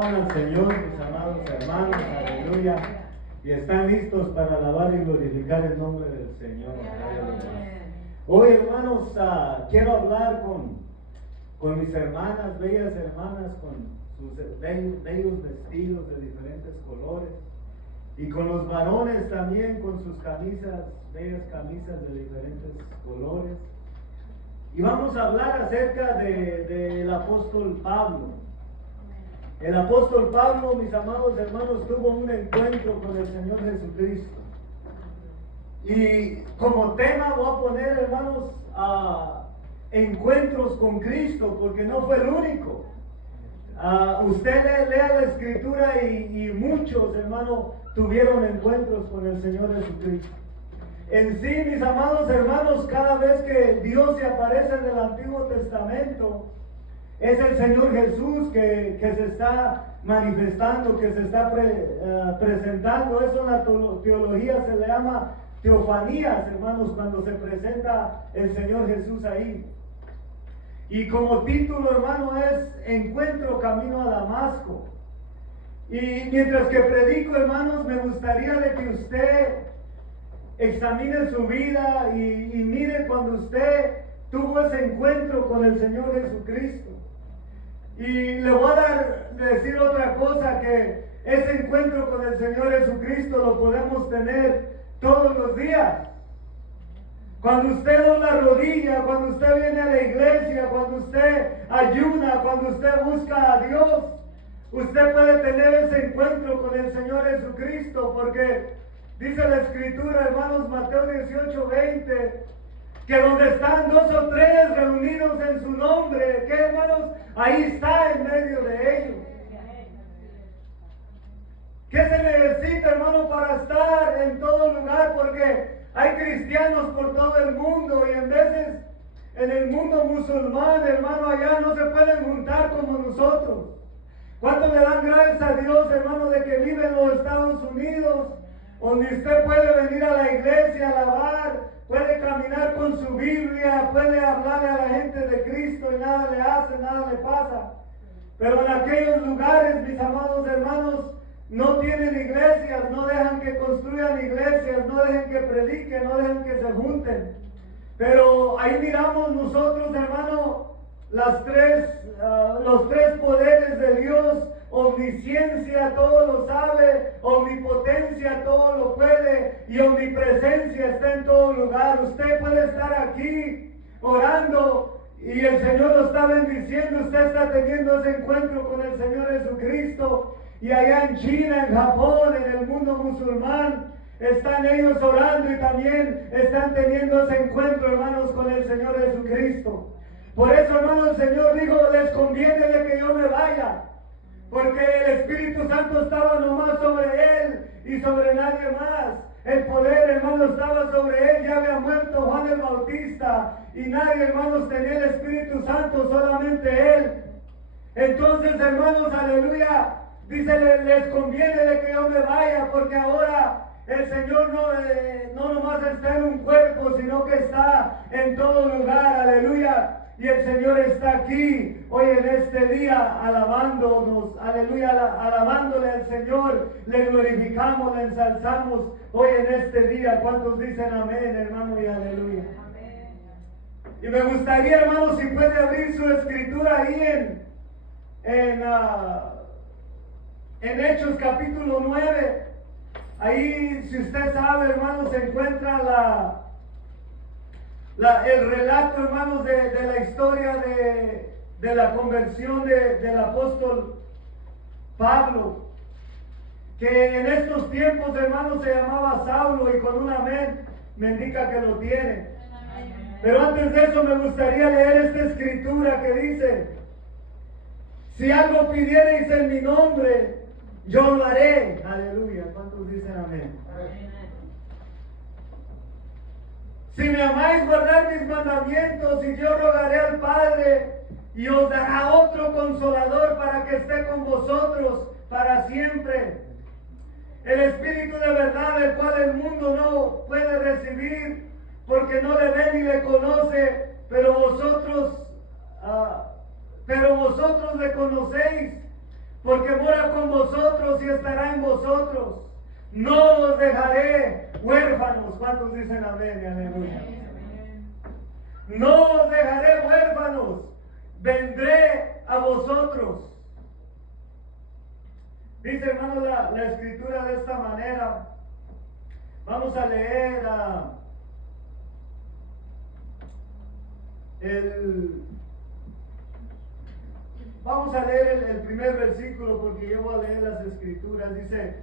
alaban al Señor, mis amados hermanos? Aleluya. Y están listos para alabar y glorificar el nombre del Señor. Hoy, hermanos, quiero hablar con mis hermanas, bellas hermanas, con sus bellos vestidos de diferentes colores. Y con los varones también, con sus camisas, bellas camisas de diferentes colores. Y vamos a hablar acerca del apóstol Pablo. El apóstol Pablo, mis amados hermanos, tuvo un encuentro con el Señor Jesucristo. Y como tema voy a poner, hermanos, encuentros con Cristo, porque no fue el único. Usted lea la escritura y muchos, hermanos, tuvieron encuentros con el Señor Jesucristo. En sí, mis amados hermanos, cada vez que Dios se aparece en el Antiguo Testamento, es el Señor Jesús que se está manifestando, que se está presentando. Eso en la teología se le llama teofanías, hermanos, cuando se presenta el Señor Jesús ahí. Y como título, hermano, es Encuentro Camino a Damasco. Y mientras que predico, hermanos, me gustaría de que usted examine su vida y mire cuando usted tuvo ese encuentro con el Señor Jesucristo. Y le voy a decir otra cosa, que ese encuentro con el Señor Jesucristo lo podemos tener todos los días. Cuando usted dobla la rodilla, cuando usted viene a la iglesia, cuando usted ayuna, cuando usted busca a Dios, usted puede tener ese encuentro con el Señor Jesucristo, porque dice la Escritura, hermanos, Mateo 18:20, que donde están dos o tres reunidos en su nombre, que hermanos, ahí está en medio de ellos. ¿Qué se necesita, hermano, para estar en todo lugar? Porque hay cristianos por todo el mundo y en veces en el mundo musulmán, hermano, allá no se pueden juntar como nosotros. ¿Cuánto le dan gracias a Dios, hermano, de que vive en los Estados Unidos, donde usted puede venir a la iglesia a alabar, puede caminar con su Biblia, puede hablarle a la gente de Cristo y nada le hace, nada le pasa? Pero en aquellos lugares, mis amados hermanos, no tienen iglesias, no dejan que construyan iglesias, no dejan que prediquen, no dejan que se junten. Pero ahí miramos nosotros, hermano, los tres poderes de Dios: omnisciencia, todo lo sabe; omnipotencia, todo lo puede; y omnipresencia, está en todo lugar. Usted puede estar aquí orando y el Señor lo está bendiciendo. Usted está teniendo ese encuentro con el Señor Jesucristo. Y allá en China, en Japón, en el mundo musulmán, están ellos orando y también están teniendo ese encuentro, hermanos, con el Señor Jesucristo. Por eso, hermanos, el Señor dijo: les conviene de que yo me vaya, porque el Espíritu Santo estaba nomás sobre él y sobre nadie más. El poder, hermanos, estaba sobre él. Ya había muerto Juan el Bautista y nadie, hermanos, tenía el Espíritu Santo, solamente él. Entonces, hermanos, aleluya, dice: les conviene de que yo me vaya, porque ahora el Señor no nomás está en un cuerpo, sino que está en todo lugar, aleluya. Y el Señor está aquí hoy en este día alabándonos, aleluya, alabándole al Señor. Le glorificamos, le ensalzamos hoy en este día. ¿Cuántos dicen amén, hermano, y aleluya? Amén. Y me gustaría, hermano, si puede abrir su escritura ahí en Hechos capítulo 9. Ahí, si usted sabe, hermano, se encuentra el relato, hermanos, de la historia de la conversión del apóstol Pablo, que en estos tiempos, hermanos, se llamaba Saulo, y con un amén me indica que lo tiene. Pero antes de eso me gustaría leer esta escritura que dice: si algo pidiereis en mi nombre, yo lo haré. Aleluya. ¿Cuántos dicen amén? Amén. Si me amáis, guardad mis mandamientos, y yo rogaré al Padre, y os dará otro consolador para que esté con vosotros para siempre. El Espíritu de verdad, el cual el mundo no puede recibir, porque no le ve ni le conoce, pero vosotros le conocéis, porque mora con vosotros y estará en vosotros. No os dejaré huérfanos. ¿Cuántos dicen amén y aleluya? No os dejaré huérfanos, vendré a vosotros. Dice, hermano, la escritura de esta manera. Vamos a leer el primer versículo, porque yo voy a leer las escrituras. Dice: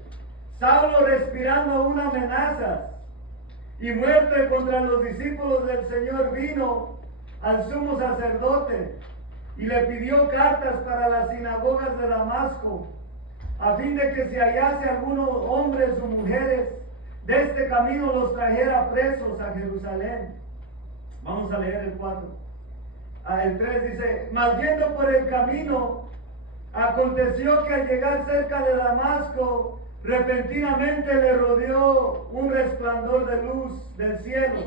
Saulo, respirando aún amenazas y muerte contra los discípulos del Señor, vino al sumo sacerdote y le pidió cartas para las sinagogas de Damasco, a fin de que si hallase algunos hombres o mujeres de este camino, los trajera presos a Jerusalén. Vamos a leer el 4. El 3 dice: Mas yendo por el camino, aconteció que al llegar cerca de Damasco, repentinamente le rodeó un resplandor de luz del cielo,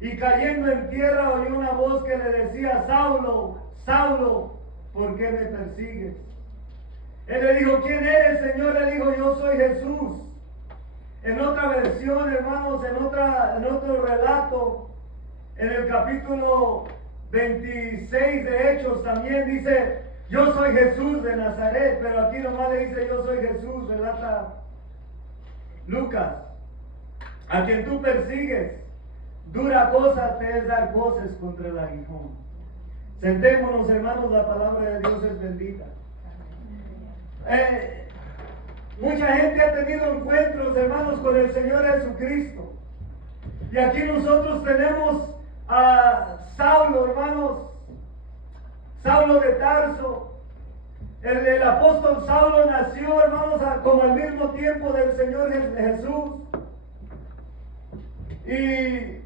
y cayendo en tierra oyó una voz que le decía: Saulo, Saulo, ¿por qué me persigues? Él le dijo: ¿Quién eres, Señor? Le dijo: yo soy Jesús. En otra versión, hermanos, en otro relato, en el capítulo 26 de Hechos, también dice: yo soy Jesús de Nazaret. Pero aquí nomás le dice: yo soy Jesús, relata Lucas, a quien tú persigues. Dura cosa te es dar voces contra el aguijón. Sentémonos, hermanos, la palabra de Dios es bendita. Mucha gente ha tenido encuentros, hermanos, con el Señor Jesucristo. Y aquí nosotros tenemos a Saulo, hermanos, Saulo de Tarso. El apóstol Saulo nació, hermanos, como al mismo tiempo del Señor Jesús. Y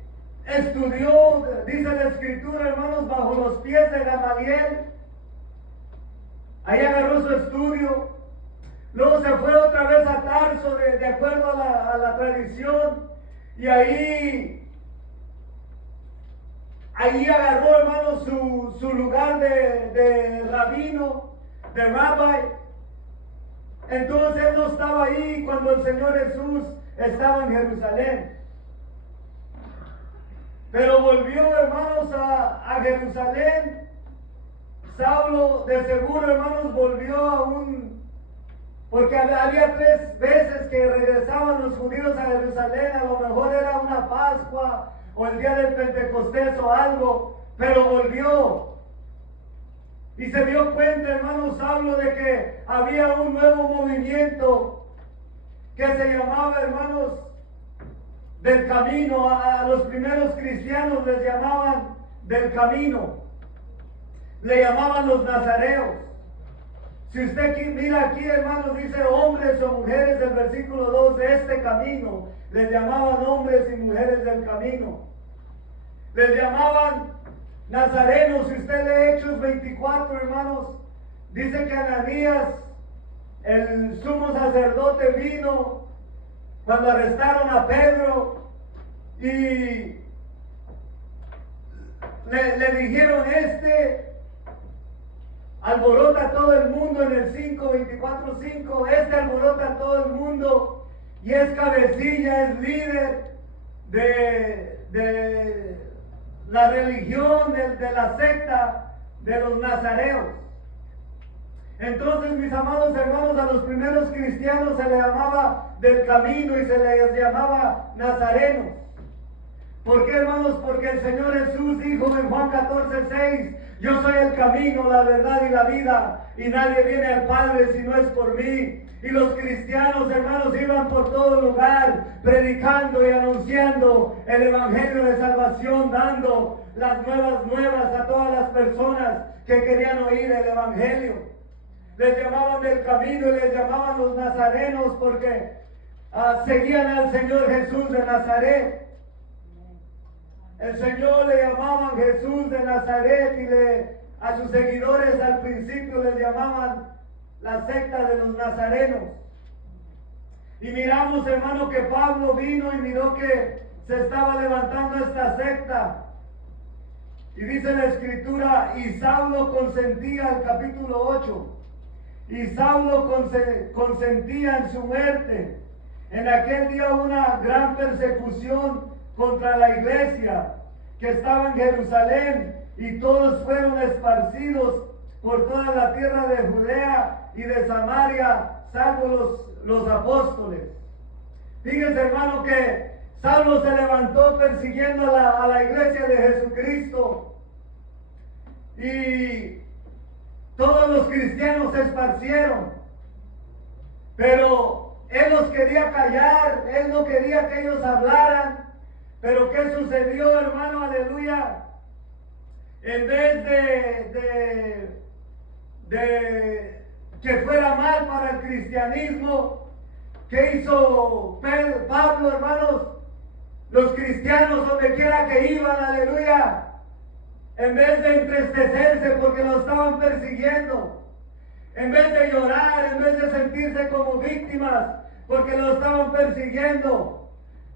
estudió, dice la Escritura, hermanos, bajo los pies de Gamaliel. Ahí agarró su estudio. Luego se fue otra vez a Tarso, de acuerdo a la tradición. Y ahí agarró, hermanos, su lugar de rabino, de rabbi. Entonces él no estaba ahí cuando el Señor Jesús estaba en Jerusalén. Pero volvió, hermanos, a Jerusalén. Saulo, de seguro, hermanos, volvió porque había 3 veces que regresaban los judíos a Jerusalén. A lo mejor era una Pascua o el día del Pentecostés o algo, pero volvió. Y se dio cuenta, hermanos, Saulo, de que había un nuevo movimiento que se llamaba, hermanos, del camino. A los primeros cristianos les llamaban del camino. Le llamaban los nazareos. Si usted mira aquí, hermanos, dice hombres o mujeres del versículo 2 de este camino. Les llamaban hombres y mujeres del camino. Les llamaban nazarenos. Si usted lee Hechos 24, hermanos, dice que Ananías, el sumo sacerdote, vino cuando arrestaron a Pedro y le dijeron: alborota a todo el mundo. En el 24:5, alborota a todo el mundo y es cabecilla, es líder de la religión, de la secta de los nazareos. Entonces, mis amados hermanos, a los primeros cristianos se les llamaba del camino y se les llamaba nazarenos. ¿Por qué, hermanos? Porque el Señor Jesús dijo en Juan 14:6: yo soy el camino, la verdad y la vida, y nadie viene al Padre si no es por mí. Y los cristianos, hermanos, iban por todo lugar predicando y anunciando el evangelio de salvación, dando las nuevas a todas las personas que querían oír el evangelio. Les llamaban del camino y les llamaban los nazarenos porque seguían al Señor Jesús de Nazaret. El Señor le llamaban Jesús de Nazaret y a sus seguidores al principio les llamaban la secta de los nazarenos. Y miramos, hermano, que Pablo vino y miró que se estaba levantando esta secta. Y dice la Escritura: y Saulo consentía, el capítulo 8, y Saulo consentía en su muerte. En aquel día hubo una gran persecución contra la iglesia que estaba en Jerusalén, y todos fueron esparcidos por toda la tierra de Judea y de Samaria, salvo los apóstoles. Fíjense, hermano, que Saulo se levantó persiguiendo a la iglesia de Jesucristo, y todos los cristianos se esparcieron, pero él los quería callar, él no quería que ellos hablaran. Pero ¿qué sucedió, hermano? Aleluya. En vez de que fuera mal para el cristianismo, ¿qué hizo Pablo, hermanos? Los cristianos, donde quiera que iban, aleluya, en vez de entristecerse porque lo estaban persiguiendo, en vez de llorar, en vez de sentirse como víctimas porque lo estaban persiguiendo,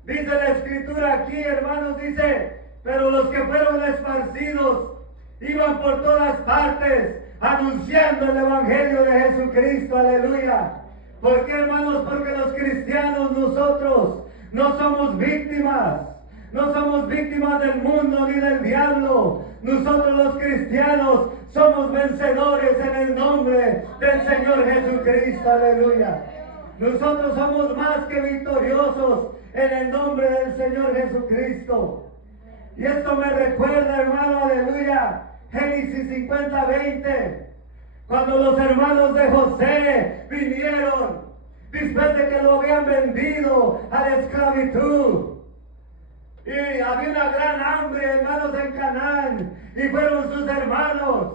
dice la escritura aquí, hermanos, dice: pero los que fueron esparcidos iban por todas partes anunciando el evangelio de Jesucristo, aleluya. ¿Por qué, hermanos? Porque los cristianos, nosotros no somos víctimas. No somos víctimas del mundo ni del diablo. Nosotros los cristianos somos vencedores en el nombre del Señor Jesucristo, aleluya. Nosotros somos más que victoriosos en el nombre del Señor Jesucristo. Y esto me recuerda, hermano, aleluya, Génesis 50:20, cuando los hermanos de José vinieron después de que lo habían vendido a la esclavitud. Y había una gran hambre, hermanos, en Canaán, y fueron sus hermanos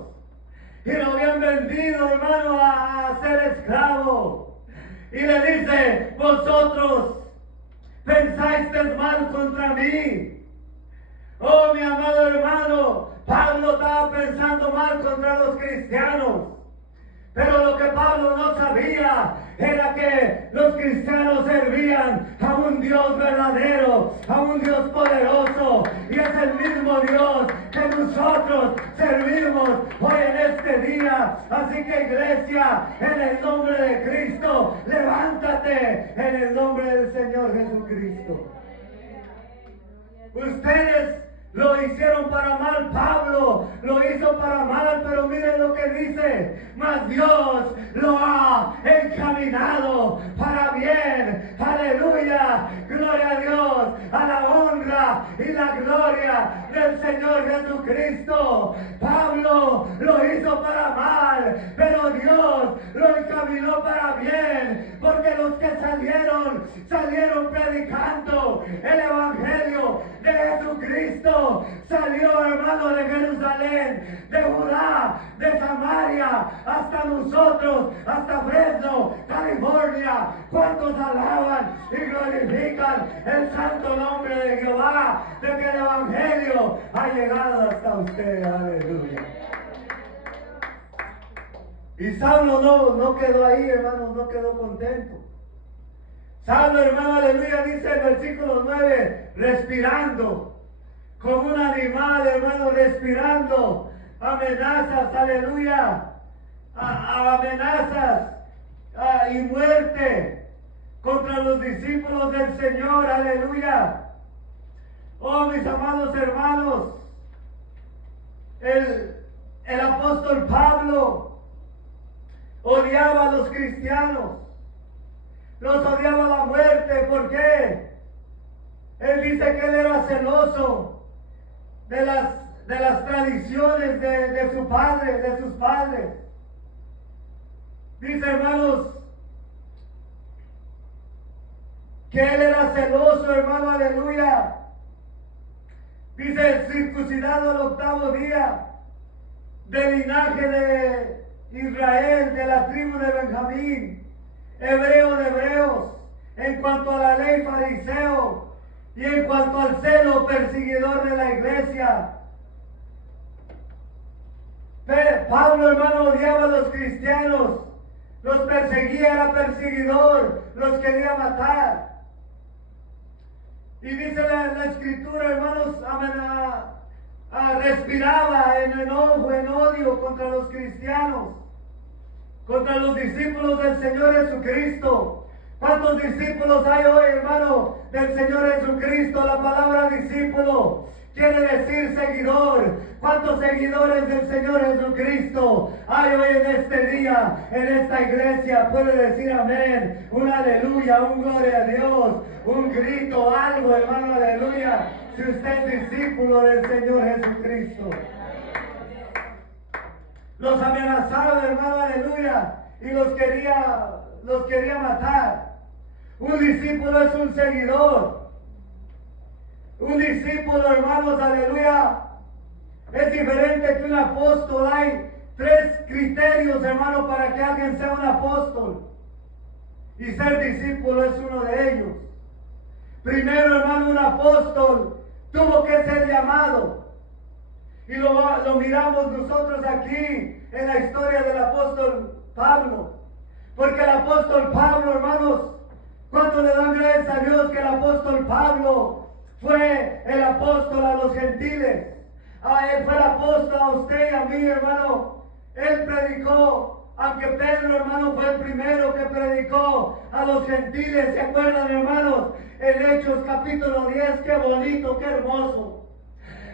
y lo habían vendido, hermano, a ser esclavo. Y le dice: vosotros pensáis mal contra mí. Oh, mi amado hermano, Pablo estaba pensando mal contra los cristianos. Pero lo que Pablo no sabía era que los cristianos servían a un Dios verdadero, a un Dios poderoso, y es el mismo Dios que nosotros servimos hoy en este día. Así que, iglesia, en el nombre de Cristo, levántate en el nombre del Señor Jesucristo. Ustedes lo hicieron para mal, Pablo lo hizo para mal, pero miren lo que dice: mas Dios lo ha encaminado para bien. Aleluya, gloria a Dios, a la honra y la gloria del Señor Jesucristo. Pablo lo hizo para mal, pero Dios lo encaminó para bien, porque los que salieron predicando el evangelio de Jesucristo. Salió, hermano, de Jerusalén, de Judá, de Samaria, hasta nosotros, hasta Fresno, California. ¿Cuántos alaban y glorifican el santo nombre de Jehová, de que el evangelio ha llegado hasta usted? Aleluya. Y Saulo no quedó ahí, hermanos, no quedó contento. Saulo, hermano, aleluya, dice el versículo 9, respirando como un animal, hermano, respirando amenazas, aleluya, amenazas y muerte contra los discípulos del Señor, aleluya. Oh, mis amados hermanos, el apóstol Pablo odiaba a los cristianos, los odiaba a la muerte. ¿Por qué? Él dice que él era celoso de las tradiciones de su padre, de sus padres. Dice, hermanos, que él era celoso, hermano, aleluya. Dice, circuncidado al 8º día, del linaje de Israel, de la tribu de Benjamín, hebreo de hebreos, en cuanto a la ley, fariseo, y en cuanto al celo, perseguidor de la iglesia. Pablo, hermano, odiaba a los cristianos, los perseguía, era perseguidor, los quería matar. Y dice la escritura, hermanos, respiraba en enojo, en odio contra los cristianos. contra los discípulos del Señor Jesucristo. ¿Cuántos discípulos hay hoy, hermano, del Señor Jesucristo? La palabra discípulo quiere decir seguidor. ¿Cuántos seguidores del Señor Jesucristo hay hoy en este día, en esta iglesia? Puede decir amén, un aleluya, un gloria a Dios, un grito, algo, hermano, aleluya, si usted es discípulo del Señor Jesucristo. Los amenazaron, hermano, aleluya, y los quería matar. Un discípulo es un seguidor. Un discípulo, hermanos, aleluya, es diferente que un apóstol. Hay 3 criterios, hermano, para que alguien sea un apóstol. Y ser discípulo es uno de ellos. Primero, hermano, un apóstol tuvo que ser llamado. Y lo miramos nosotros aquí en la historia del apóstol Pablo. Porque el apóstol Pablo, hermanos, ¿cuánto le dan gracias a Dios que el apóstol Pablo fue el apóstol a los gentiles? Él fue el apóstol a usted y a mí, hermano. Él predicó, aunque Pedro, hermano, fue el primero que predicó a los gentiles. ¿Se acuerdan, hermanos? En Hechos capítulo 10, qué bonito, qué hermoso.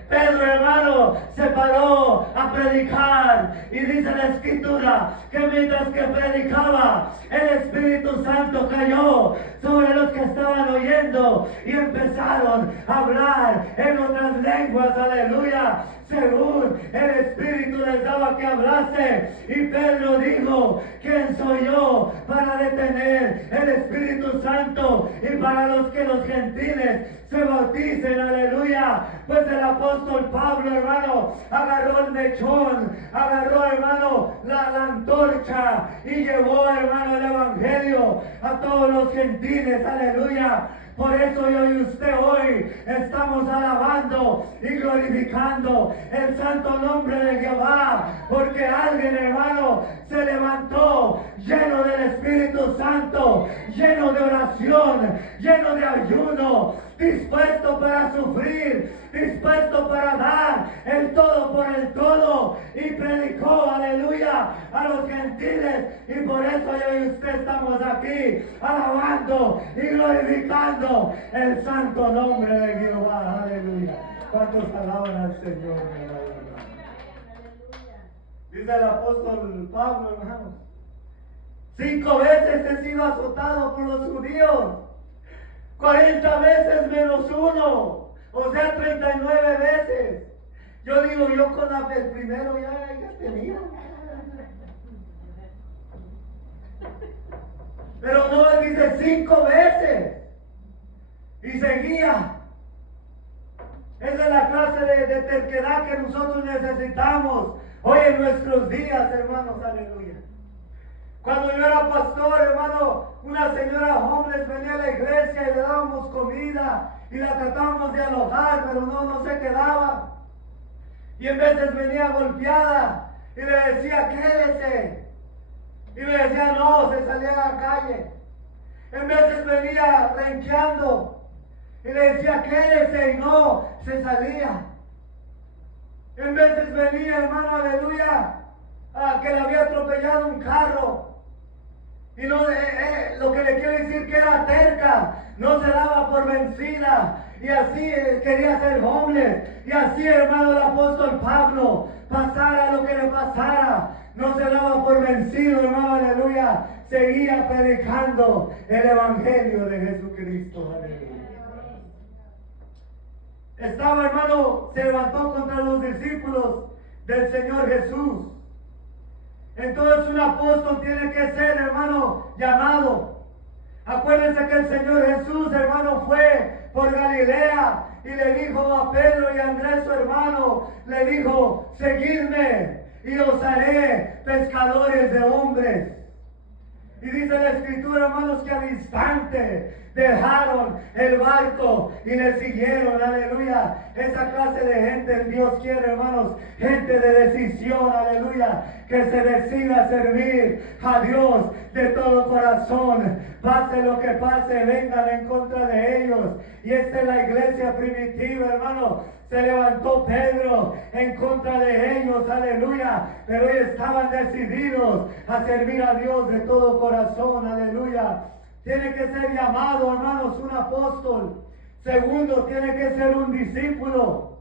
Pedro, hermano, se paró a predicar y dice la escritura que mientras que predicaba, el Espíritu Santo cayó sobre los que estaban oyendo y empezaron a hablar en otras lenguas, aleluya, según el Espíritu les daba que hablase. Y Pedro dijo, ¿quién soy yo para detener el Espíritu Santo y para que los gentiles se bauticen? Aleluya. Pues el apóstol Pablo, hermano, agarró el mechón, agarró, hermano, la antorcha y llevó, hermano, el evangelio a todos los gentiles. Aleluya. Por eso yo y usted hoy estamos alabando y glorificando el santo nombre de Jehová, porque alguien, hermano, se levantó lleno del Espíritu Santo, lleno de oración, lleno de ayuno, dispuesto para sufrir, dispuesto para dar el todo por el todo, y predicó, aleluya, a los gentiles. Y por eso yo y usted estamos aquí alabando y glorificando el santo nombre de Jehová, aleluya. ¿Cuántos alaban al Señor, hermano? Dice el apóstol Pablo, hermanos, 5 veces he sido azotado por los judíos, 40 veces menos 1, o sea 39 veces. Yo digo, yo con el primero ya tenía. Pero no, él dice 5 veces. Y seguía. Esa es la clase de terquedad que nosotros necesitamos hoy en nuestros días, hermanos, aleluya. Cuando yo era pastor, hermano, una señora homeless venía a la iglesia y le dábamos comida y la tratábamos de alojar, pero no se quedaba. Y en veces venía golpeada y le decía, quédese. Y me decía, no, se salía a la calle. En veces venía renqueando y le decía, quédese, y no, se salía. En veces venía, hermano, aleluya, que le había atropellado un carro. Y no, lo que le quiero decir que era terca, no se daba por vencida. Y así quería ser homeless. Y así, hermano, el apóstol Pablo, pasara lo que le pasara, no se daba por vencido, hermano, aleluya. Seguía predicando el evangelio de Jesucristo, aleluya. Estaba, hermano, se levantó contra los discípulos del Señor Jesús. Entonces un apóstol tiene que ser, hermano, llamado. Acuérdense que el Señor Jesús, hermano, fue por Galilea y le dijo a Pedro y a Andrés, su hermano, le dijo, seguidme y os haré pescadores de hombres. Y dice la escritura, hermanos, que al instante dejaron el barco y le siguieron, aleluya. Esa clase de gente Dios quiere, hermanos, gente de decisión, aleluya, que se decida servir a Dios de todo corazón. Pase lo que pase, vengan en contra de ellos. Y esta es la iglesia primitiva, hermano. Se levantó Pedro en contra de ellos, aleluya. Pero ellos estaban decididos a servir a Dios de todo corazón, aleluya. Tiene que ser llamado, hermanos, un apóstol. Segundo, tiene que ser un discípulo.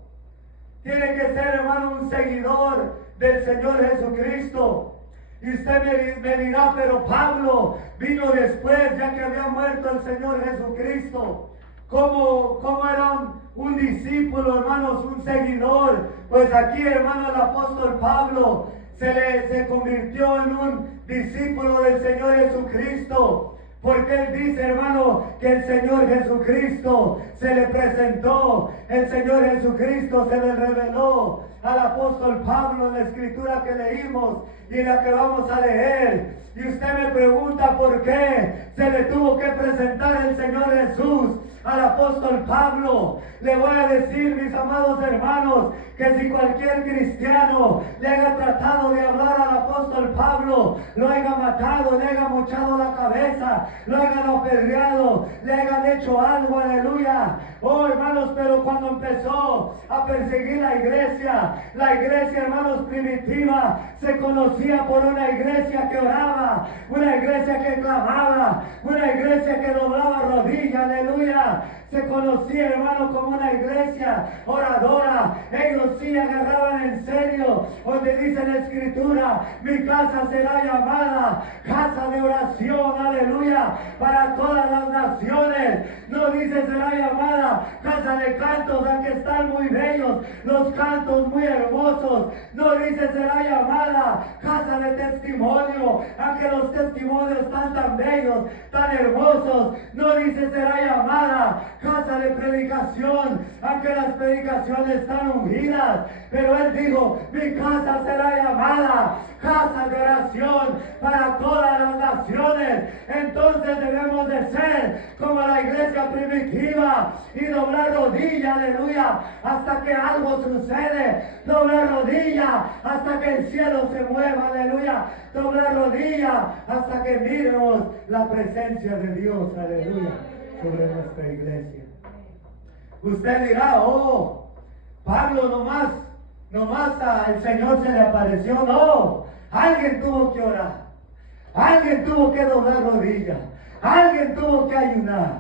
Tiene que ser, hermano, un seguidor del Señor Jesucristo. Y usted me dirá, pero Pablo vino después, ya que había muerto el Señor Jesucristo. ¿Cómo era un discípulo, hermanos, un seguidor? Pues aquí, hermano, el apóstol Pablo se convirtió en un discípulo del Señor Jesucristo. Porque él dice, hermano, que el Señor Jesucristo se le presentó, el Señor Jesucristo se le reveló al apóstol Pablo en la escritura que leímos y la que vamos a leer. Y usted me pregunta por qué se le tuvo que presentar el Señor Jesús al apóstol Pablo. Le voy a decir, mis amados hermanos, que si cualquier cristiano le haya tratado de hablar al apóstol Pablo, lo haya matado, le haya mochado la cabeza, lo hayan apedreado, le hayan hecho algo, aleluya. Oh, hermanos, pero cuando empezó a perseguir la iglesia, hermanos, primitiva, se conocía por una iglesia que oraba, una iglesia que clamaba, una iglesia que doblaba rodillas, aleluya. Se conocía, hermano, como una iglesia oradora. Ellos sí agarraban en serio, donde dice la escritura, mi casa será llamada casa de oración, aleluya, para todas las naciones. No dice será llamada casa de cantos, aunque están muy bellos, los cantos muy hermosos. No dice será llamada casa de testimonio, aunque los testimonios están tan bellos, tan hermosos. No dice será llamada casa de predicación, aunque las predicaciones están ungidas. Pero él dijo, mi casa será llamada casa de oración para todas las naciones. Entonces debemos de ser como la iglesia primitiva y doblar rodilla, aleluya, hasta que algo sucede. Doblar rodilla hasta que el cielo se mueva, aleluya. Doblar rodilla hasta que miremos la presencia de Dios, aleluya, sobre nuestra iglesia. Usted dirá, oh, Pablo nomás el Señor se le apareció. No, alguien tuvo que orar, alguien tuvo que doblar rodillas, alguien tuvo que ayunar,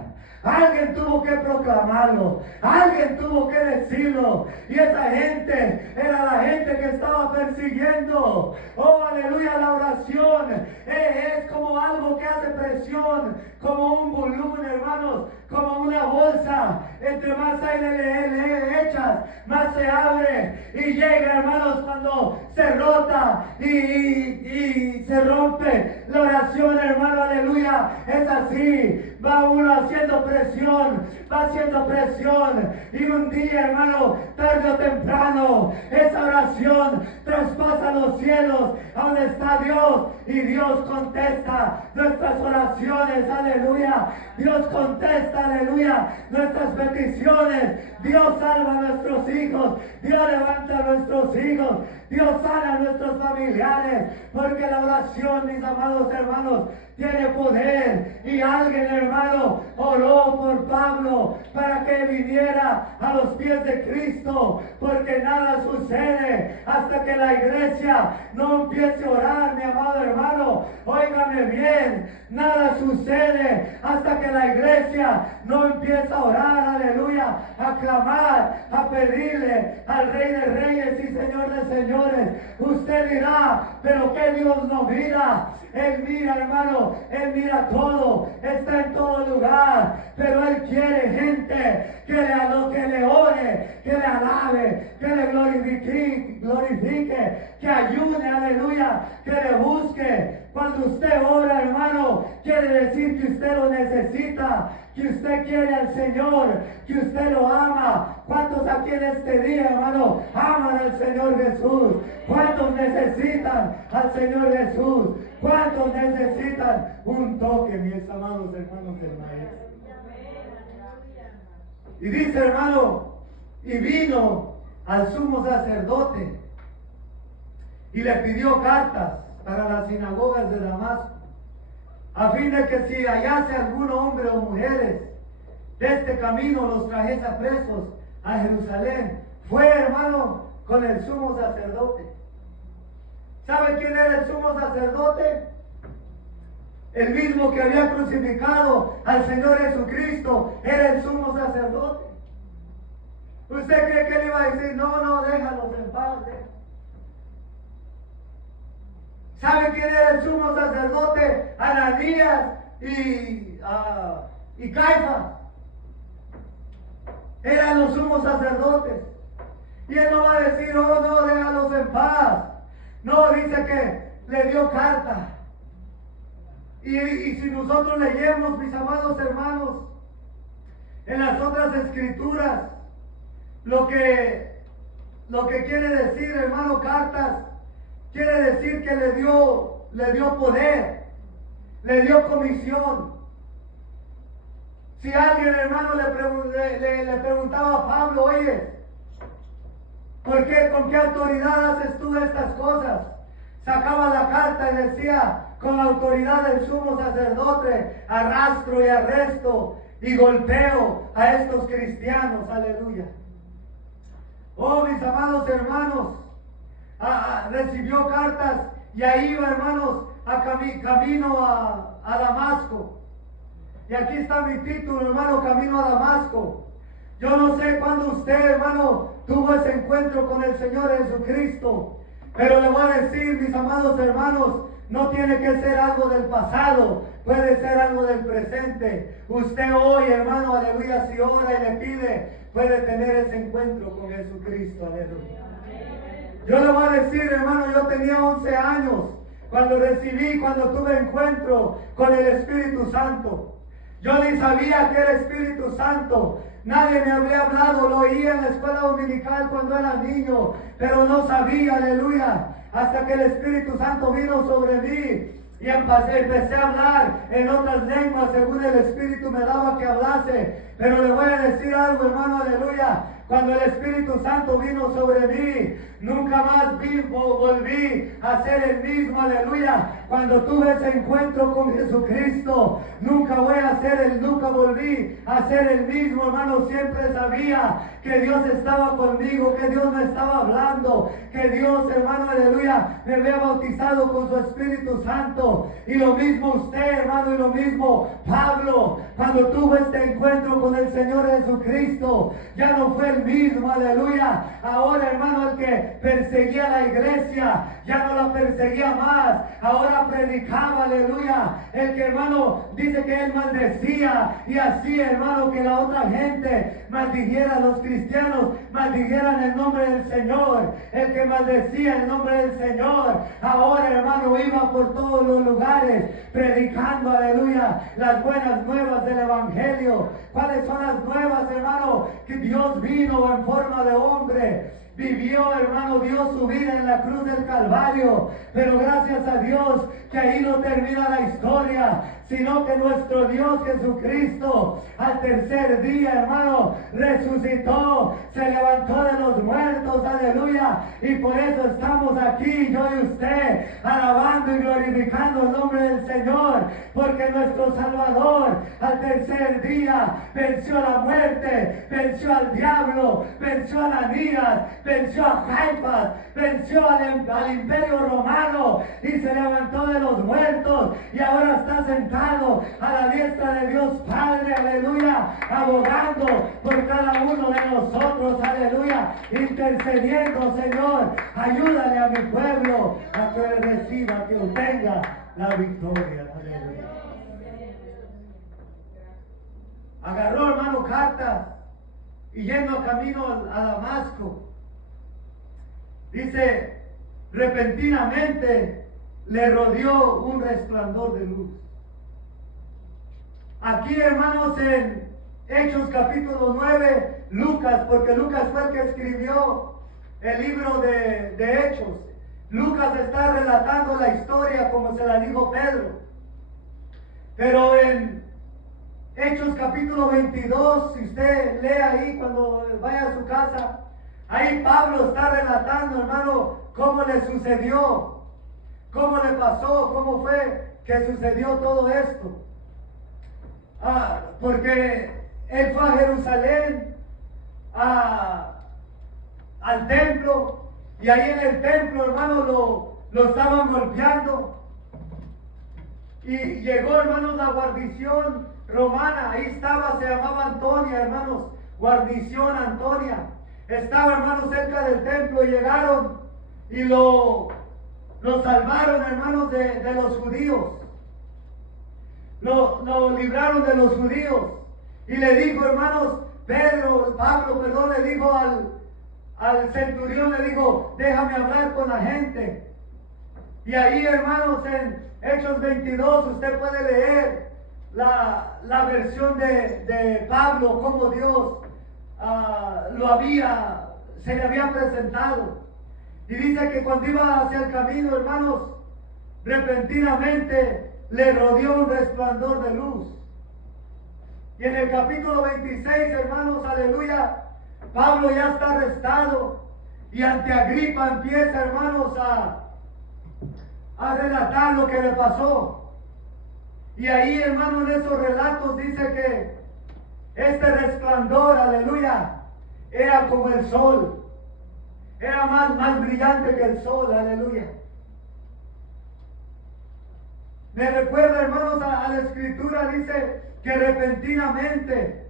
alguien tuvo que proclamarlo, alguien tuvo que decirlo. Y esa gente era la gente que estaba persiguiendo. Oh, aleluya, la oración es como algo que hace presión, como un volumen, hermanos, como una bolsa. Entre más aire le echas, más se abre y llega, hermanos, cuando se rota y se rompe la oración, hermano, aleluya. Es así, va uno haciendo presión, va haciendo presión, y un día, hermano, tarde o temprano, esa oración traspasa los cielos a donde está Dios, y Dios contesta nuestras oraciones, aleluya. Dios contesta, aleluya, nuestras peticiones. Dios salva a nuestros hijos, Dios levanta a nuestros hijos, Dios sana a nuestros familiares, porque la oración, mis amados hermanos, tiene poder. Y alguien, hermano, oró por Pablo para que viniera a los pies de Cristo, porque nada sucede hasta que la iglesia no empiece a orar, mi amado hermano. Óigame bien, nada sucede hasta que la iglesia no empieza a orar, aleluya, a clamar, a pedirle al Rey de Reyes y Señor de Señores. Usted dirá, pero que Dios no mira. Él mira, hermano, Él mira todo, está en todo lugar, pero Él quiere gente que le ore, que le alabe, que le glorifique, que ayude, aleluya, que le busque. Cuando usted ora, hermano, quiere decir que usted lo necesita, que usted quiere al Señor, que usted lo ama. ¿Cuántos aquí en este día, hermano, aman al Señor Jesús? ¿Cuántos necesitan al Señor Jesús? ¿Cuántos necesitan un toque, mis amados hermanos del Maestro? Y dice, hermano, y vino al sumo sacerdote y le pidió cartas para las sinagogas de Damasco, a fin de que si hallase algún hombre o mujeres de este camino, los trajese presos a Jerusalén fue, hermano, con el sumo sacerdote. ¿Sabe quién era el sumo sacerdote? El mismo que había crucificado al Señor Jesucristo era el sumo sacerdote. ¿Usted cree que él iba a decir, no, déjalos en paz? ¿Sabe quién era el sumo sacerdote? Ananías y Caifás. Eran los sumos sacerdotes. Y él no va a decir, no, déjalos en paz. No, dice que le dio carta. Y si nosotros leemos, mis amados hermanos, en las otras escrituras, lo que quiere decir, hermano, cartas, quiere decir que le dio poder, le dio comisión. Si alguien, hermano, le preguntaba a Pablo, oye, ¿con qué autoridad haces tú estas cosas? Sacaba la carta y decía, con la autoridad del sumo sacerdote, arrastro y arresto y golpeo a estos cristianos. Aleluya. Oh, mis amados hermanos, recibió cartas y ahí iba, hermanos, camino a Damasco. Y aquí está mi título, hermano, camino a Damasco. Yo no sé cuándo usted, hermano, tuvo ese encuentro con el Señor Jesucristo, pero le voy a decir, mis amados hermanos, no tiene que ser algo del pasado, puede ser algo del presente. Usted hoy, hermano, aleluya, si ora y le pide, puede tener ese encuentro con Jesucristo, aleluya. Yo le voy a decir, hermano, yo tenía 11 años cuando tuve encuentro con el Espíritu Santo. Yo ni sabía que era Espíritu Santo. Nadie me había hablado, lo oía en la escuela dominical cuando era niño, pero no sabía, aleluya, hasta que el Espíritu Santo vino sobre mí y empecé a hablar en otras lenguas según el Espíritu me daba que hablase. Pero le voy a decir algo, hermano, aleluya. Cuando el Espíritu Santo vino sobre mí, nunca más volví a ser el mismo, aleluya. Cuando tuve ese encuentro con Jesucristo, nunca volví a ser el mismo, hermano. Siempre sabía que Dios estaba conmigo, que Dios me estaba hablando, que Dios, hermano, aleluya, me había bautizado con su Espíritu Santo. Y lo mismo usted, hermano, y lo mismo Pablo, cuando tuvo este encuentro con el Señor Jesucristo, ya no fue el mismo, aleluya. Ahora, hermano, el que perseguía la iglesia, ya no la perseguía más, ahora predicaba, aleluya. El que, hermano, dice que él maldecía y hacía, hermano, que la otra gente maldijera a los cristianos, maldijeran el nombre del Señor. El que maldecía el nombre del Señor, ahora, hermano, iba por todos los lugares predicando, aleluya, las buenas nuevas del Evangelio. ¿Cuáles son las nuevas, hermano? Que Dios vino en forma de hombre, vivió, hermano, dio su vida en la cruz del Calvario, pero gracias a Dios que ahí no termina la historia, sino que nuestro Dios Jesucristo al tercer día, hermano, resucitó, se levantó de los muertos, aleluya, y por eso estamos aquí, yo y usted, alabando y glorificando el nombre del Señor, porque nuestro Salvador al tercer día venció la muerte, venció al diablo, venció a Ananías, venció a Caifás, venció al imperio romano y se levantó de los muertos y ahora está sentado a la diestra de Dios Padre, aleluya, abogando por cada uno de nosotros, aleluya, intercediendo. Señor, ayúdale a mi pueblo a que reciba, que obtenga la victoria, aleluya. Agarró, hermano, cartas y yendo camino a Damasco, dice, repentinamente le rodeó un resplandor de luz. Aquí, hermanos, en Hechos capítulo 9, Lucas, porque Lucas fue el que escribió el libro de Hechos. Lucas está relatando la historia como se la dijo Pedro. Pero en Hechos capítulo 22, si usted lee ahí cuando vaya a su casa, ahí Pablo está relatando, hermano, cómo le sucedió, cómo le pasó, cómo fue que sucedió todo esto. Porque él fue a Jerusalén a al templo, y ahí en el templo, hermanos, lo estaban golpeando. Y llegó, hermanos, la guarnición romana. Ahí estaba, se llamaba Antonia, hermanos, guarnición Antonia. Estaba, hermanos, cerca del templo, y llegaron y lo salvaron, hermanos, de los judíos. Lo libraron de los judíos. Y le dijo, hermanos, Pablo, le dijo al centurión, le dijo, déjame hablar con la gente. Y ahí, hermanos, en Hechos 22, usted puede leer la versión de Pablo, cómo Dios se le había presentado. Y dice que cuando iba hacia el camino, hermanos, repentinamente le rodeó un resplandor de luz. Y en el capítulo 26, hermanos, aleluya, Pablo ya está arrestado. Y ante Agripa empieza, hermanos, a relatar lo que le pasó. Y ahí, hermanos, en esos relatos dice que este resplandor, aleluya, era como el sol. Era más brillante que el sol, aleluya. Me recuerda, hermanos, a la escritura, dice que repentinamente,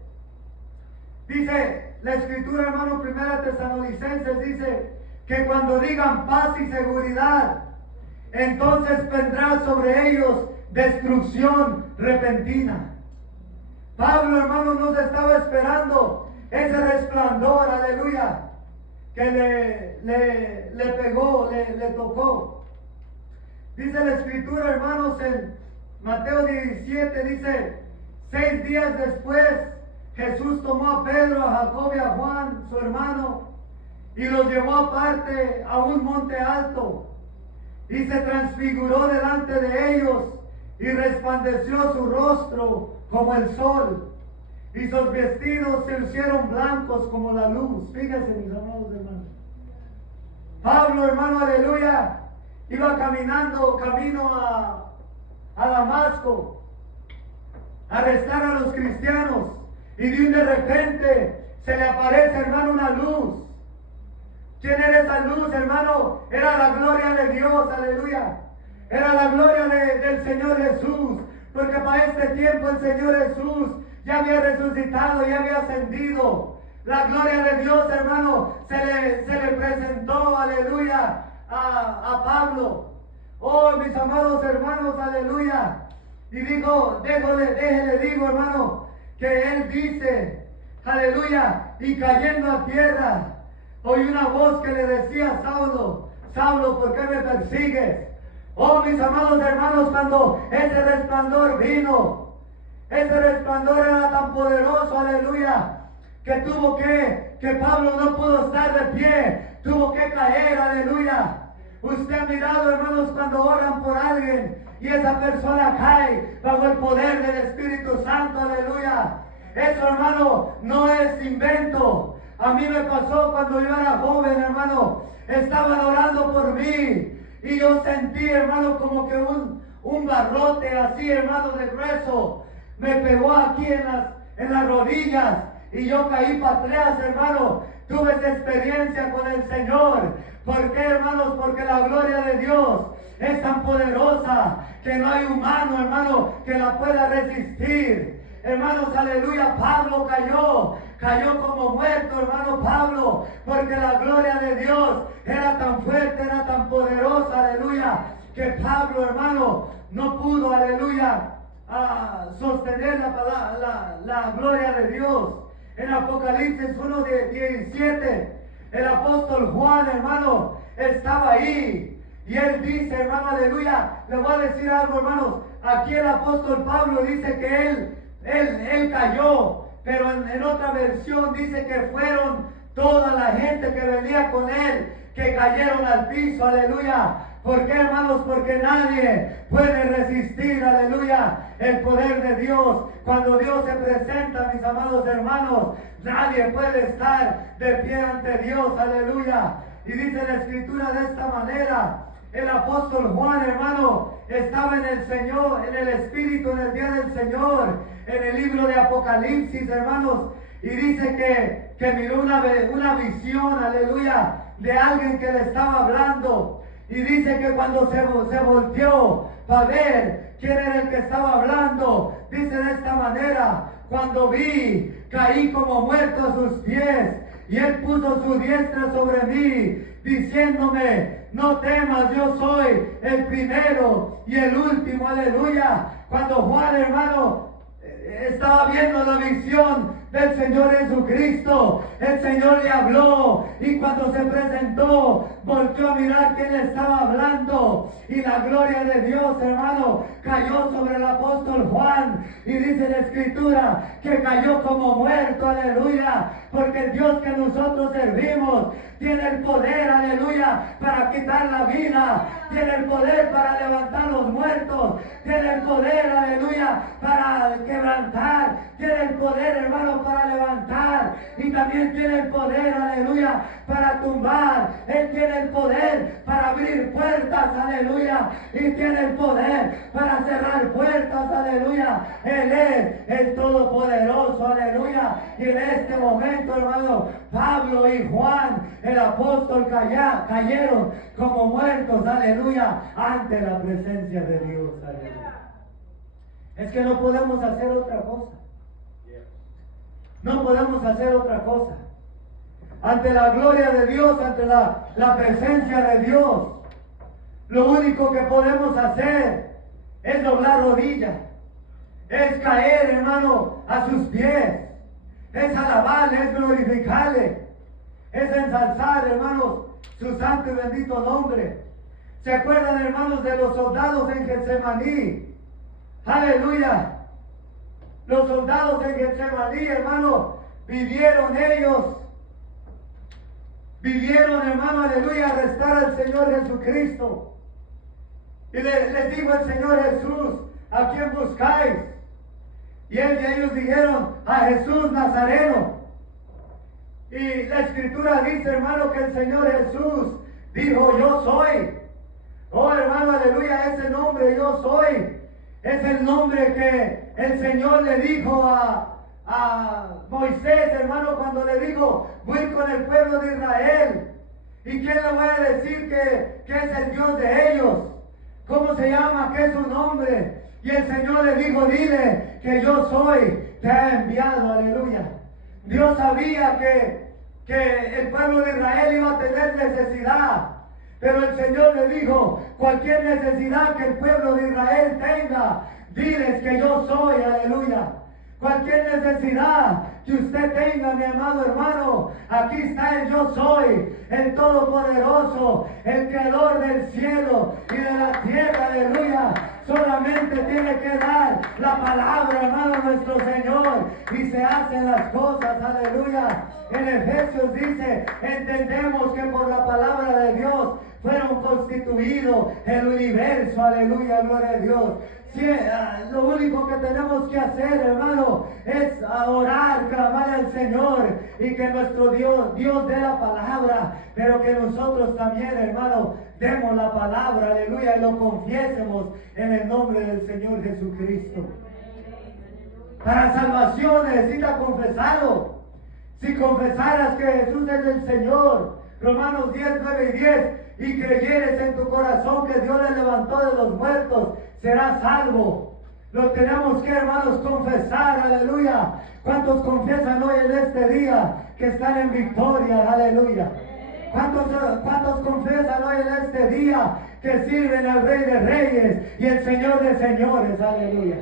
dice la escritura, hermano, 1 Tesalonicenses, dice que cuando digan paz y seguridad, entonces vendrá sobre ellos destrucción repentina. Pablo, hermano, nos estaba esperando ese resplandor, aleluya, que le pegó, le tocó. Dice la escritura, hermanos, en Mateo 17, dice, 6 días después, Jesús tomó a Pedro, a Jacob y a Juan, su hermano, y los llevó aparte a un monte alto, y se transfiguró delante de ellos, y resplandeció su rostro como el sol, y sus vestidos se hicieron blancos como la luz. Fíjense, mis amados hermanos. Pablo, hermano, aleluya, iba camino a Damasco, a arrestar a los cristianos, y de repente se le aparece, hermano, una luz. ¿Quién era esa luz, hermano? Era la gloria de Dios, aleluya. Era la gloria del Señor Jesús, porque para este tiempo el Señor Jesús ya había resucitado, ya había ascendido. La gloria de Dios, hermano, se le presentó, aleluya, a Pablo. Oh, mis amados hermanos, aleluya. Y digo, déjele, digo, hermano, que él dice, aleluya, y cayendo a tierra, oí una voz que le decía, Saulo, Saulo, ¿por qué me persigues? Oh, mis amados hermanos, cuando ese resplandor vino, ese resplandor era tan poderoso, aleluya, que Pablo no pudo estar de pie, tuvo que caer, aleluya. Usted ha mirado, hermanos, cuando oran por alguien y esa persona cae bajo el poder del Espíritu Santo, aleluya. Eso, hermano, no es invento. A mí me pasó cuando yo era joven, hermano. Estaban orando por mí y yo sentí, hermano, como que un barrote así, hermano, de grueso me pegó aquí en las rodillas y yo caí para atrás, hermano. Tuve esa experiencia con el Señor. ¿Por qué, hermanos? Porque la gloria de Dios es tan poderosa que no hay humano, hermano, que la pueda resistir. Hermanos, aleluya, Pablo cayó como muerto, hermano Pablo, porque la gloria de Dios era tan fuerte, era tan poderosa, aleluya, que Pablo, hermano, no pudo, aleluya, sostener la gloria de Dios. En Apocalipsis 1:17, el apóstol Juan, hermano, estaba ahí. Y él dice, hermano, aleluya, le voy a decir algo, hermanos. Aquí el apóstol Pablo dice que él cayó, pero en otra versión dice que fueron toda la gente que venía con él, que cayeron al piso, aleluya. ¿Por qué, hermanos? Porque nadie puede resistir, aleluya, el poder de Dios. Cuando Dios se presenta, mis amados hermanos, nadie puede estar de pie ante Dios, aleluya. Y dice la escritura de esta manera, el apóstol Juan, hermano, estaba en el Señor, en el Espíritu en el día del Señor, en el libro de Apocalipsis, hermanos, y dice que miró una visión, aleluya, de alguien que le estaba hablando. Y dice que cuando se volteó para ver quién era el que estaba hablando, dice de esta manera: cuando vi, caí como muerto a sus pies, y él puso su diestra sobre mí, diciéndome: no temas, yo soy el primero y el último, aleluya. Cuando Juan, hermano, estaba viendo la visión del Señor Jesucristo, el Señor le habló, y cuando se presentó, volvió a mirar quién le estaba hablando, y la gloria de Dios, hermano, cayó sobre el apóstol Juan, y dice la Escritura que cayó como muerto, aleluya, porque el Dios que nosotros servimos tiene el poder, aleluya, para quitar la vida, tiene el poder para levantar los muertos, tiene el poder, aleluya, para quebrantar, tiene el poder, hermano, para levantar, y también tiene el poder, aleluya, para tumbar. Él tiene el poder para abrir puertas, aleluya, y tiene el poder para cerrar puertas, aleluya. Él es el Todopoderoso, aleluya. Y en este momento, hermano, Pablo y Juan, el apóstol, cayeron como muertos, aleluya, ante la presencia de Dios, aleluya. Es que no podemos hacer otra cosa. No podemos hacer otra cosa. Ante la gloria de Dios, ante la presencia de Dios, lo único que podemos hacer es doblar rodillas, es caer, hermano, a sus pies, es alabarle, es glorificarle, es ensalzar, hermanos, su santo y bendito nombre. ¿Se acuerdan, hermanos, de los soldados en Getsemaní? Aleluya. Los soldados en Getsemaní, hermano, vivieron, hermano, aleluya, arrestar al Señor Jesucristo. Y les dijo el Señor Jesús: ¿a quién buscáis? Y ellos dijeron: a Jesús Nazareno. Y la Escritura dice, hermano, que el Señor Jesús dijo: yo soy. Oh, hermano, aleluya, ese nombre, yo soy, es el nombre que el Señor le dijo a Moisés, hermano, cuando le dijo: voy con el pueblo de Israel. ¿Y quién le voy a decir que es el Dios de ellos? ¿Cómo se llama? ¿Qué es su nombre? Y el Señor le dijo: dile que yo soy, te ha enviado, aleluya. Dios sabía que el pueblo de Israel iba a tener necesidad. Pero el Señor le dijo: cualquier necesidad que el pueblo de Israel tenga, diles que yo soy, aleluya. Cualquier necesidad que usted tenga, mi amado hermano, aquí está el yo soy, el Todopoderoso, el Creador del cielo y de la tierra, aleluya. Solamente tiene que dar la palabra, hermano, nuestro Señor, y se hacen las cosas, aleluya. En Efesios dice: entendemos que por la palabra de Dios fueron constituidos el universo, aleluya, gloria a Dios. Sí, lo único que tenemos que hacer, hermano, es orar, clamar al Señor, y que nuestro Dios dé la palabra, pero que nosotros también, hermano, demos la palabra, aleluya, y lo confiesemos en el nombre del Señor Jesucristo. Para salvación necesita confesarlo. Si confesaras que Jesús es el Señor, Romanos 10, 9 y 10, y creyeres en tu corazón que Dios le levantó de los muertos, serás salvo. Lo tenemos que, hermanos, confesar, aleluya. ¿Cuántos confiesan hoy en este día que están en victoria, aleluya? ¿Cuántos confiesan hoy en este día que sirven al Rey de Reyes y el Señor de Señores, aleluya?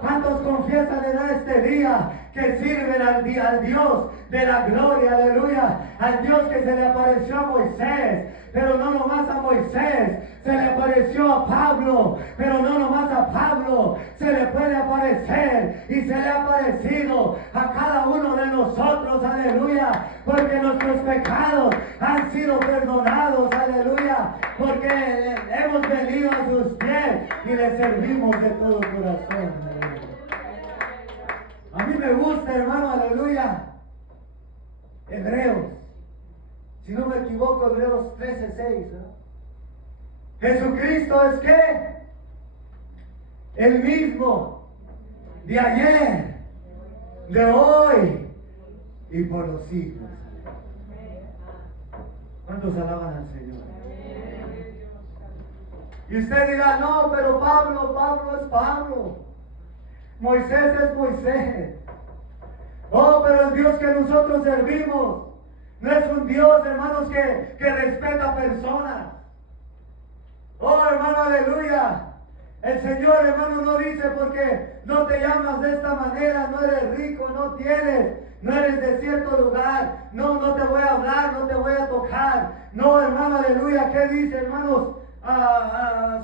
¿Cuántos confiesan en este día que sirven al Dios de la gloria, aleluya? Al Dios que se le apareció a Moisés, pero no nomás a Moisés, se le apareció a Pablo, pero no nomás a Pablo, se le puede aparecer y se le ha aparecido a cada uno de nosotros, aleluya, porque nuestros pecados han sido perdonados, aleluya, porque hemos venido a sus pies y le servimos de todo corazón, aleluya. A mí me gusta, hermano, aleluya, Hebreos, si no me equivoco, Hebreos 13:6, ¿no? Jesucristo es ¿qué? El mismo de ayer, de hoy y por los siglos. ¿Cuántos alaban al Señor? Y usted dirá, no, pero Pablo es Pablo. Moisés es Moisés. Oh, pero el Dios que nosotros servimos no es un Dios, hermanos, que respeta personas. Oh, hermano, aleluya. El Señor, hermano, no dice porque no te llamas de esta manera, no eres rico, no eres de cierto lugar. No te voy a hablar, no te voy a tocar. No, hermano, aleluya. ¿Qué dice, hermanos?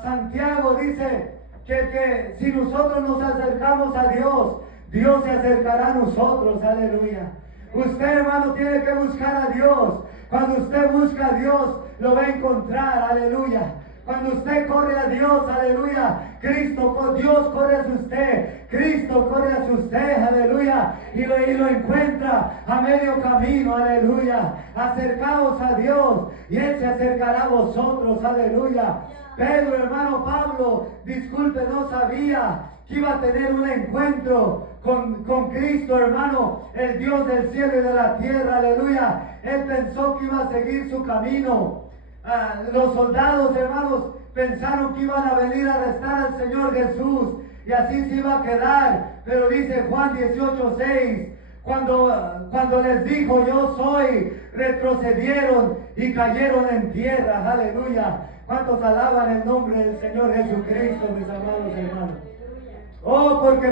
Santiago dice que si nosotros nos acercamos a Dios, Dios se acercará a nosotros, aleluya. Usted, hermano, tiene que buscar a Dios. Cuando usted busca a Dios, lo va a encontrar, aleluya. Cuando usted corre a Dios, aleluya, Dios corre hacia usted, Cristo corre hacia usted, aleluya, y lo encuentra a medio camino, aleluya. Acercaos a Dios y Él se acercará a vosotros, aleluya. Pedro, hermano Pablo, disculpe, no sabía que iba a tener un encuentro con Cristo, hermano, el Dios del cielo y de la tierra, aleluya. Él pensó que iba a seguir su camino. Los soldados, hermanos, pensaron que iban a venir a arrestar al Señor Jesús y así se iba a quedar. Pero dice Juan 18:6, cuando les dijo yo soy, retrocedieron y cayeron en tierra, aleluya. ¿Cuántos alaban el nombre del Señor Jesucristo, mis amados hermanos? Oh, porque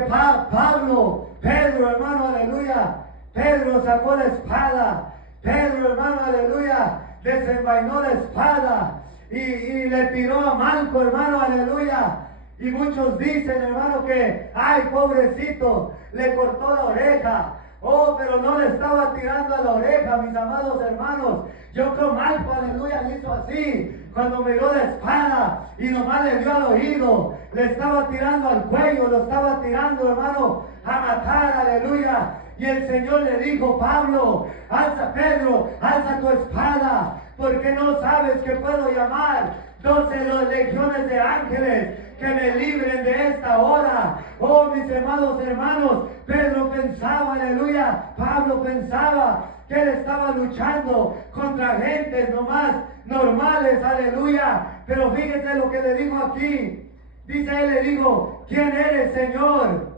Pedro, hermano, aleluya, Pedro sacó la espada, Pedro, hermano, aleluya, desenvainó la espada y le tiró a Malco, hermano, aleluya. Y muchos dicen, hermano, que, ay, pobrecito, le cortó la oreja. Oh, pero no le estaba tirando a la oreja, mis amados hermanos. Yo creo Malco, aleluya, le hizo así. Cuando miró la espada y nomás le dio al oído, le estaba tirando al cuello, lo estaba tirando, hermano, a matar, aleluya. Y el Señor le dijo, Pedro, alza tu espada, porque no sabes que puedo llamar 12 legiones de ángeles que me libren de esta hora. Oh, mis amados hermanos, Pedro pensaba, aleluya, Pablo pensaba que él estaba luchando contra gentes nomás normales, aleluya. Pero fíjese lo que le dijo aquí. Dice, él le dijo, ¿quién eres, Señor?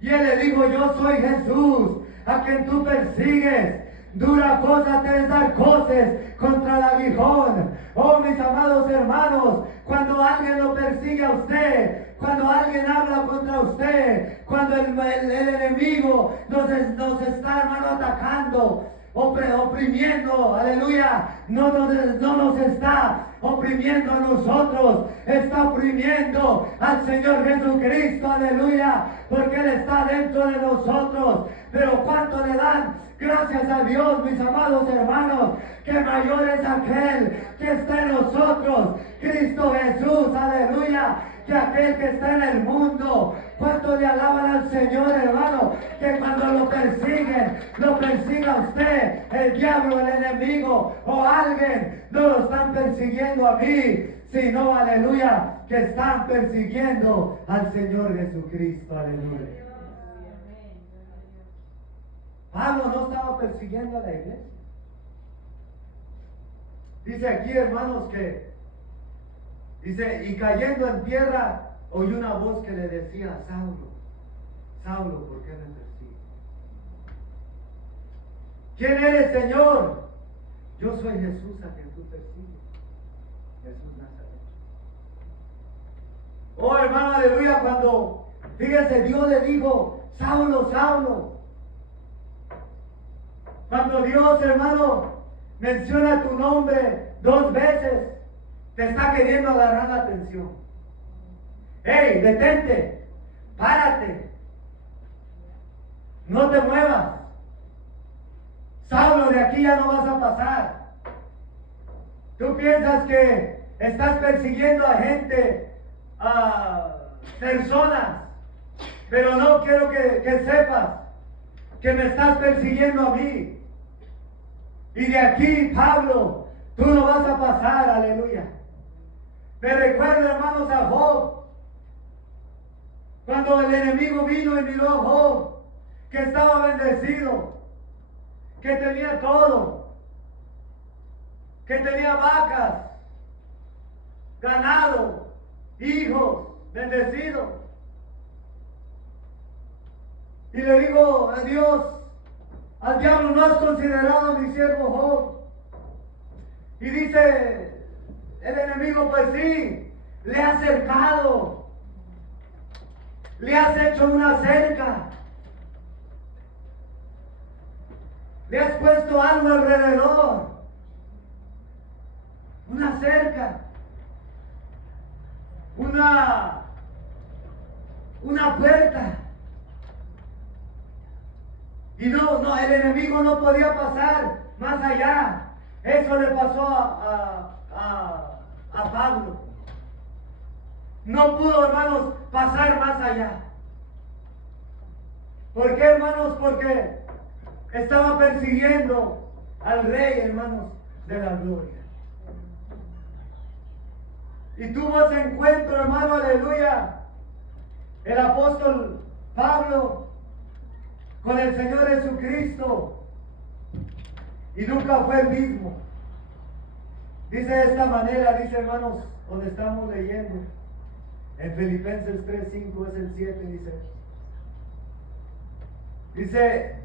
Y él le dijo, yo soy Jesús, a quien tú persigues. Dura cosa te es dar coces contra el aguijón. Oh, mis amados hermanos, cuando alguien lo persigue a usted, cuando alguien habla contra usted, cuando el enemigo nos está, hermano, atacando, oprimiendo, aleluya, no nos está oprimiendo a nosotros, está oprimiendo al Señor Jesucristo, aleluya, porque Él está dentro de nosotros. Pero ¿cuánto le dan gracias a Dios, mis amados hermanos, que mayor es aquel que está en nosotros, Cristo Jesús, aleluya, que aquel que está en el mundo? ¿Cuánto le alaban al Señor, hermano? Que cuando lo persiga a usted, el diablo, el enemigo o alguien, no lo están persiguiendo a mí, sino, aleluya, que están persiguiendo al Señor Jesucristo, aleluya. Pablo no estaba persiguiendo a la iglesia. Dice aquí, hermanos, dice, y cayendo en tierra, oyó una voz que le decía, Saulo, Saulo, ¿por qué me persigues? ¿Quién eres, Señor? Yo soy Jesús a quien tú persigues, Jesús Nazareno. Oh, hermano, aleluya, cuando, fíjese, Dios le dijo, Saulo, Saulo. Cuando Dios, hermano, menciona tu nombre 2 veces, te está queriendo agarrar la atención. ¡Hey, detente! ¡Párate! ¡No te muevas! Saulo, de aquí ya no vas a pasar. Tú piensas que estás persiguiendo a gente, a personas, pero no quiero que sepas que me estás persiguiendo a mí. Y de aquí, Pablo, tú no vas a pasar, aleluya. Me recuerda, hermanos, a Job. Cuando el enemigo vino y miró a Job, que estaba bendecido, que tenía todo, que tenía vacas, ganado, hijos, bendecidos. Y le digo a Dios, al diablo, ¿no has considerado a mi siervo Job? Y dice el enemigo, pues sí, le has cercado, le has hecho una cerca, le has puesto algo alrededor, una cerca, una puerta. Y no, el enemigo no podía pasar más allá. Eso le pasó a Pablo. No pudo, hermanos, pasar más allá. ¿Por qué, hermanos? Porque estaba persiguiendo al rey, hermanos, de la gloria. Y tuvo ese encuentro, hermano, aleluya, el apóstol Pablo con el Señor Jesucristo, y nunca fue el mismo. Dice de esta manera, dice, hermanos, donde estamos leyendo, en Filipenses 3:5 es el 7, dice,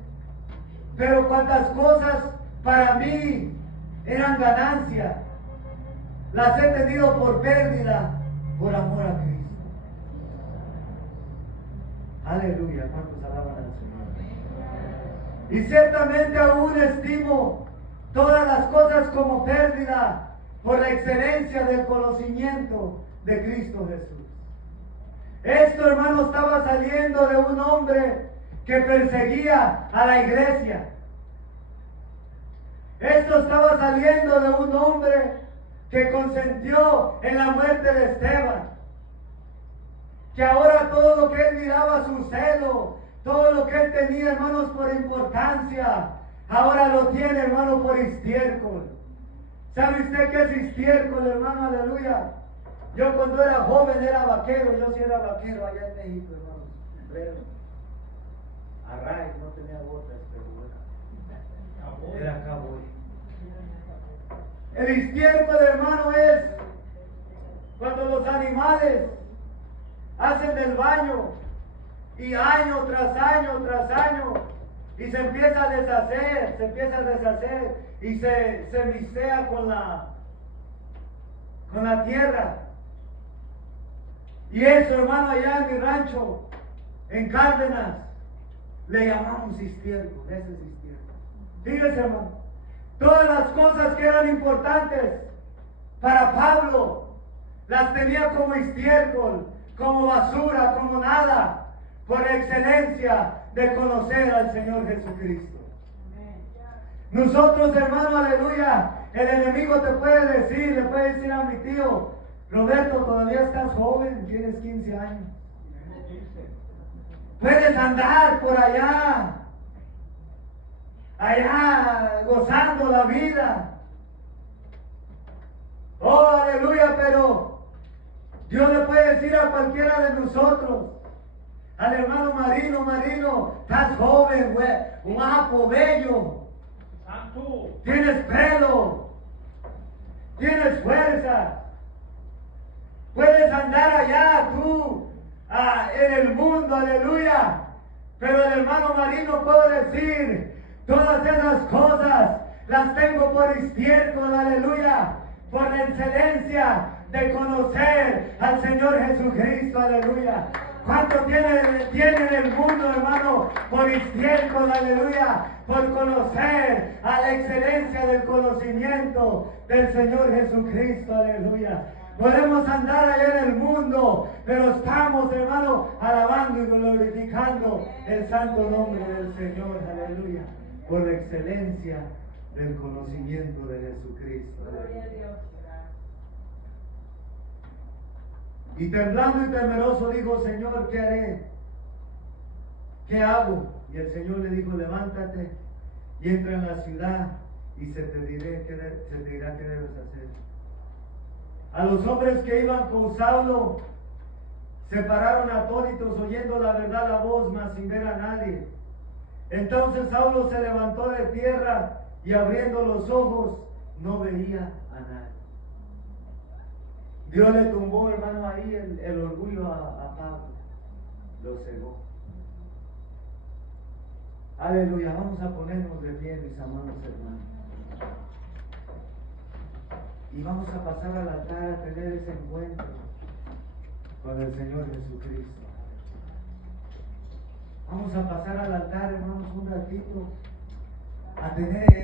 pero cuantas cosas para mí eran ganancia, las he tenido por pérdida por amor a Cristo. Aleluya, ¿cuántos alaban al Señor? Y ciertamente aún estimo todas las cosas como pérdida por la excelencia del conocimiento de Cristo Jesús. Esto, hermano, estaba saliendo de un hombre que perseguía a la iglesia. Esto estaba saliendo de un hombre que consentió en la muerte de Esteban. Que ahora todo lo que él miraba, su celo, todo lo que él tenía, hermanos, por importancia, ahora lo tiene, hermano, por estiércol. ¿Sabe usted qué es estiércol, hermano? Aleluya. Yo cuando era joven era vaquero, yo sí era vaquero allá en México, hermano. Sombrero. Arraiz, no tenía botas, pero bueno. Era cowboy. El estiércol, hermano, es cuando los animales hacen del baño y año tras año tras año y se empieza a deshacer y se mixtea con la tierra. Y eso, hermano, allá en mi rancho, en Cárdenas, le llamamos estiércol. Ese es estiércol. Fíjese, hermano, todas las cosas que eran importantes para Pablo las tenía como estiércol, como basura, como nada, por excelencia de conocer al Señor Jesucristo. Nosotros, hermano, aleluya, el enemigo te puede decir, le puede decir a mi tío, Roberto, todavía estás joven, tienes 15 años. Puedes andar por allá gozando la vida. Oh, aleluya, pero Dios le puede decir a cualquiera de nosotros, al hermano Marino, estás joven, guapo, bello, tienes pelo, tienes fuerza, puedes andar allá tú en el mundo, aleluya. Pero el hermano Marino puede decir, todas esas cosas las tengo por estiércol, aleluya, por la excelencia de conocer al Señor Jesucristo, aleluya. ¿Cuánto tiene el mundo, hermano, por estiércol, aleluya, por conocer a la excelencia del conocimiento del Señor Jesucristo, aleluya? Podemos andar allá en el mundo, pero estamos, hermano, alabando y glorificando el santo nombre del Señor, aleluya, por la excelencia del conocimiento de Jesucristo. Aleluya. Y temblando y temeroso dijo, Señor, ¿qué haré? ¿Qué hago? Y el Señor le dijo, levántate y entra en la ciudad y se te dirá qué debes hacer. A los hombres que iban con Saulo se pararon atónitos oyendo la verdad la voz, mas sin ver a nadie. Entonces Saulo se levantó de tierra y abriendo los ojos no veía a nadie. Dios le tumbó, hermano, ahí el orgullo a Pablo. Lo cegó. Aleluya, vamos a ponernos de pie, mis amados hermanos. Y vamos a pasar al altar a tener ese encuentro con el Señor Jesucristo. Vamos a pasar al altar, hermanos, un ratito a tener